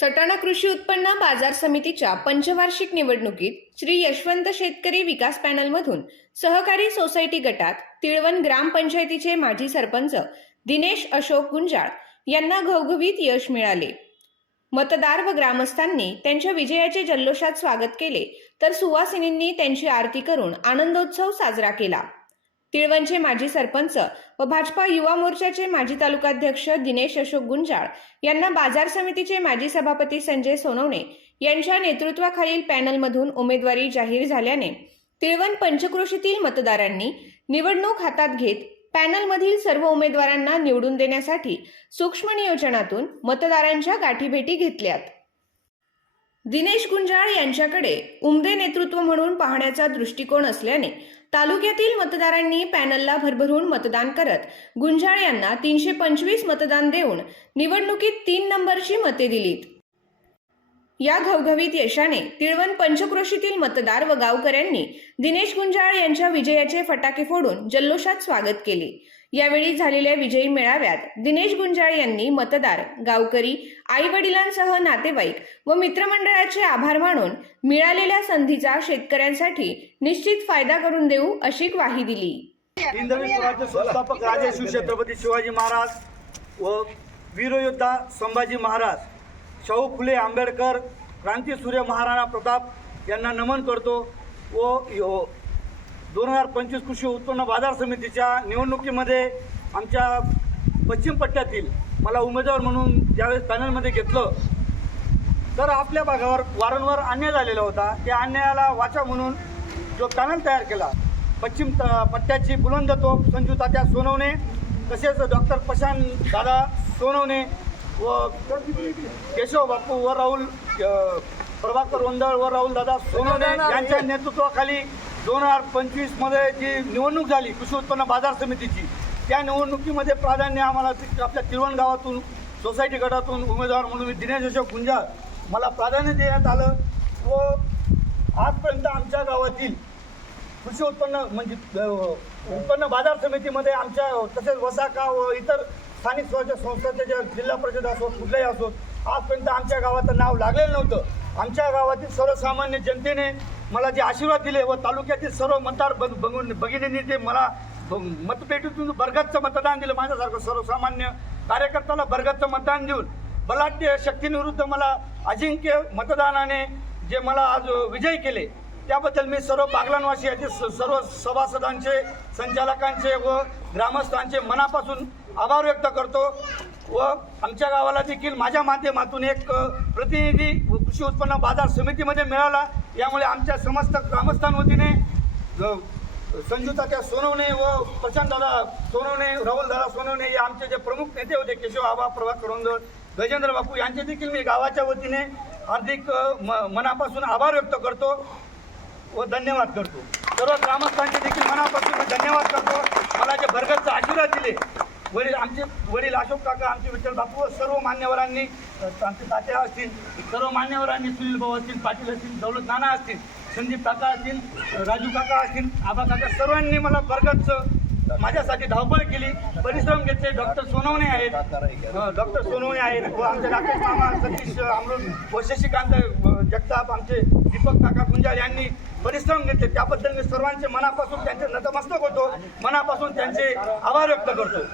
सटाणा कृषी उत्पन्न बाजार समितीच्या पंचवार्षिक निवडणुकीत श्री यशवंत शेतकरी विकास पॅनलमधून सहकारी सोसायटी गटात तिळवण ग्रामपंचायतीचे माजी सरपंच दिनेश अशोक गुंजाळ यांना घवघवीत यश मिळाले. मतदार व ग्रामस्थांनी त्यांच्या विजयाचे जल्लोषात स्वागत केले तर सुवासिनींनी त्यांची आरती करून आनंदोत्सव साजरा केला. तिळवणचे माजी सरपंच व भाजपा युवा मोर्चाचे माजी तालुकाध्यक्ष दिनेश अशोक गुंजाळ यांना बाजार समितीचे माजी सभापती संजय सोनवणे यांच्या नेतृत्वाखालील पॅनलमधून उमेदवारी जाहीर झाल्याने तिळवण पंचक्रोशीतील मतदारांनी निवडणूक हातात घेत पॅनलमधील सर्व उमेदवारांना निवडून देण्यासाठी सूक्ष्म नियोजनातून मतदारांच्या गाठीभेटी घेतल्यात. दिनेश गुंजाळ यांच्याकडे उमदे नेतृत्व म्हणून पाहण्याचा दृष्टिकोन असल्याने तालुक्यातील मतदारांनी पॅनलला भरभरून मतदान करत गुंजाळ यांना तीनशे पंचवीस मतदान देऊन निवडणुकीत तीन नंबरची मते दिलीत. या घवघवीत यशाने तिळवण पंचक्रोशीतील मतदार व गावकऱ्यांनी दिनेश गुंजाळ यांच्या विजयाचे फटाके फोडून जल्लोषात स्वागत केले. यावेळी झालेल्या विजयी मेळाव्यात दिनेश गुंजाळ यांनी मतदार गावकरी आई वडिलांसह नातेवाईक व मित्रमंडळाचे आभार मानून मिळालेल्या संधीचा शेतकऱ्यांसाठी निश्चित फायदा करून देऊ अशी ग्वाही दिली. संस्थापक राजे शिवछत्रपती शिवाजी महाराज व वीरयोद्धा संभाजी महाराज शाहू फुले आंबेडकर क्रांती सूर्य महाराणा प्रताप यांना नमन करतो व दोन हजार पंचवीस कृषी उत्पन्न बाजार समितीच्या निवडणुकीमध्ये आमच्या पश्चिम पट्ट्यातील मला उमेदवार म्हणून ज्यावेळेस पॅनलमध्ये घेतलं तर आपल्या भागावर वारंवार अन्याय झालेला होता. त्या अन्यायाला वाचा म्हणून जो पॅनल तयार केला पश्चिम त- पट्ट्याची बुलंद तोप संजू तात्या सोनवणे तसेच डॉक्टर प्रशांत दादा सोनवणे व केशव बापू व राहुल प्रभाकर वंदळ व राहुल दादा सोनवणे यांच्या नेतृत्वाखाली दोन हजार पंचवीसमध्ये जी निवडणूक झाली कृषी उत्पन्न बाजार समितीची त्या निवडणुकीमध्ये प्राधान्य आम्हाला आपल्या तिळवण गावातून सोसायटी गटातून उमेदवार म्हणून मी दिनेश अशोक गुंजाळ मला प्राधान्य देण्यात आलं व आजपर्यंत आमच्या गावातील कृषी उत्पन्न म्हणजे उत्पन्न बाजार समितीमध्ये आमच्या तसेच वसाका व इतर स्थानिक स्वराज्य संस्थांचे जे जिल्हा परिषद असो कुठल्याही असोत आजपर्यंत आमच्या गावाचं नाव लागलेलं नव्हतं. आमच्या गावातील सर्वसामान्य जनतेने मला जे आशीर्वाद दिले व तालुक्यातील सर्व मतदार बघून भगिनींनी ते मला ब- मतपेटीतून बरगतचं मतदान दिलं माझ्यासारखं सर्वसामान्य कार्यकर्त्याला बरगतचं मतदान देऊन बलाढ्य शक्तींविरुद्ध मला अजिंक्य मतदानाने जे मला आज विजयी केले त्याबद्दल मी सर्व बागलांवासी याचे स- सर्व सभासदांचे संचालकांचे व ग्रामस्थांचे मनापासून आभार व्यक्त करतो. व आमच्या गावाला देखील माझ्या माध्यमातून एक प्रतिनिधी कृषी उत्पन्न बाजार समितीमध्ये मिळाला. यामुळे आमच्या समस्त ग्रामस्थांवतीने अ, सोनवणे व प्रशांतदादा सोनवणे राहुलदादा सोनवणे हे आमचे जे प्रमुख नेते होते केशव आबा प्रभाकर वंदळ गजेंद्र बापू यांचे देखील मी गावाच्या वतीने हार्दिक म- मनापासून आभार व्यक्त करतो व धन्यवाद करतो. सर्व ग्रामस्थांचे देखील मनापासून मी धन्यवाद करतो. मला जे भरगतचा आशीर्वाद दिले वडील आमचे वडील अशोक काका आमचे विठ्ठल बापू व सर्व मान्यवरांनी आमचे तात्या असतील सर्व मान्यवरांनी सुनील भाऊ असतील पाटील असतील दौलत नाना असतील संदीप काका असतील राजू काका असतील आबा काका सर्वांनी मला बरगतचं माझ्यासाठी धावपळ केली. परिश्रम घेतले. डॉक्टर सोनवणे आहेत. डॉक्टर सोनवणे आहेत व आमचे राकेश मामा सतीश अमृत व शशिकांत जगताप आमचे दीपक काका गुंजाळ यांनी परिश्रम घेतले. त्याबद्दल मी सर्वांचे मनापासून त्यांचे नतमस्तक होतो. मनापासून त्यांचे आभार व्यक्त करतो.